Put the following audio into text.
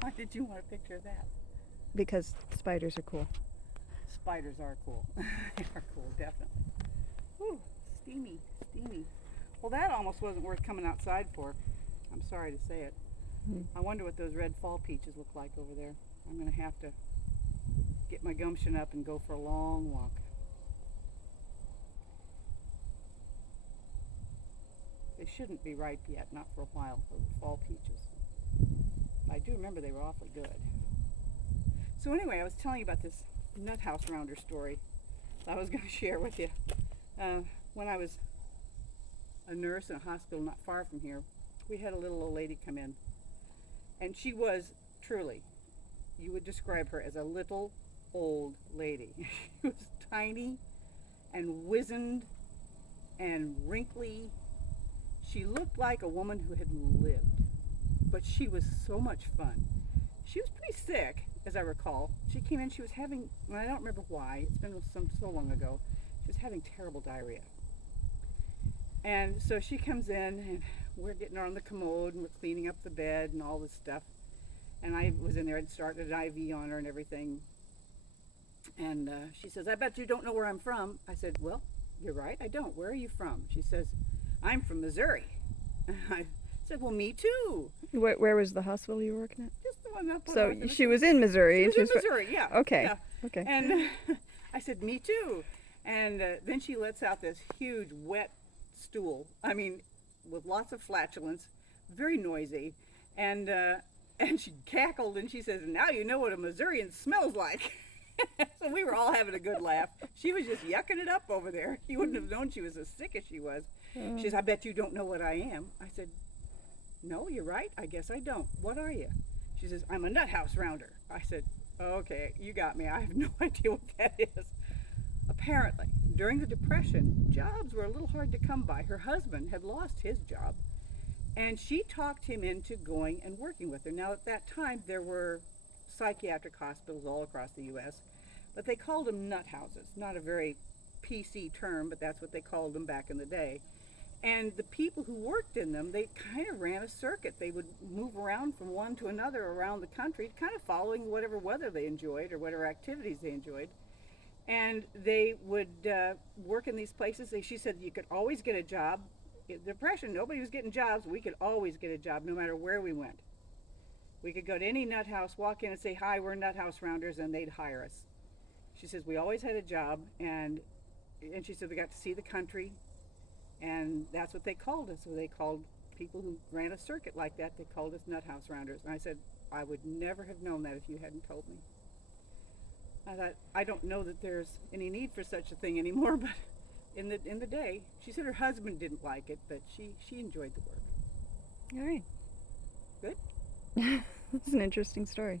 Why did you want a picture of that? Because spiders are cool. Spiders are cool. They are cool, definitely. Whew, steamy, steamy. Well, that almost wasn't worth coming outside for. I'm sorry to say it. I wonder what those red fall peaches look like over there. I'm going to have to get my gumption up and go for a long walk. They shouldn't be ripe yet, not for a while, those fall peaches. I do remember they were awfully good. So anyway, I was telling you about this Nuthouse Rounder story I was going to share with you. When I was a nurse in a hospital not far from here, we had a little old lady come in. And she was truly, you would describe her as a little old lady. She was tiny and wizened and wrinkly. She looked like a woman who had lived, but she was so much fun. She was pretty sick, as I recall. She came in, she was having, and I don't remember why, it's been so long ago, she was having terrible diarrhea. And so she comes in, and we're getting her on the commode, and we're cleaning up the bed and all this stuff. And I was in there, I'd started an IV on her and everything. And she says, I bet you don't know where I'm from. I said, well, you're right, I don't. Where are you from? She says, I'm from Missouri. I said, well, me too. Where was the hospital you were working at? Just the one up on So North she was in Missouri. She was in Missouri, yeah. Okay. Yeah. Okay. And I said, me too. And then she lets out this huge wet stool. I mean, with lots of flatulence, very noisy. And she cackled and she says, now you know what a Missourian smells like. So we were all having a good laugh. She was just yucking it up over there. You wouldn't have known she was as sick as she was. She says, I bet you don't know what I am. I said, no, you're right. I guess I don't. What are you? She says, I'm a Nuthouse Rounder. I said, okay, you got me. I have no idea what that is. Apparently, during the Depression, jobs were a little hard to come by. Her husband had lost his job, and she talked him into going and working with her. Now, at that time, there were psychiatric hospitals all across the U.S., but they called them nut houses. Not a very PC term, but that's what they called them back in the day. And the people who worked in them, they kind of ran a circuit. They would move around from one to another around the country, kind of following whatever weather they enjoyed or whatever activities they enjoyed. And they would work in these places. She said you could always get a job. In the Depression, nobody was getting jobs. We could always get a job no matter where we went. We could go to any nut house, walk in and say, hi, we're Nuthouse Rounders, and they'd hire us. She says we always had a job, and she said we got to see the country, and that's what they called us. So they called people who ran a circuit like that, they called us Nuthouse Rounders. And I said, I would never have known that if you hadn't told me. I thought, I don't know that there's any need for such a thing anymore, but in the day, she said her husband didn't like it, but she enjoyed the work. All right. Good? That's an interesting story.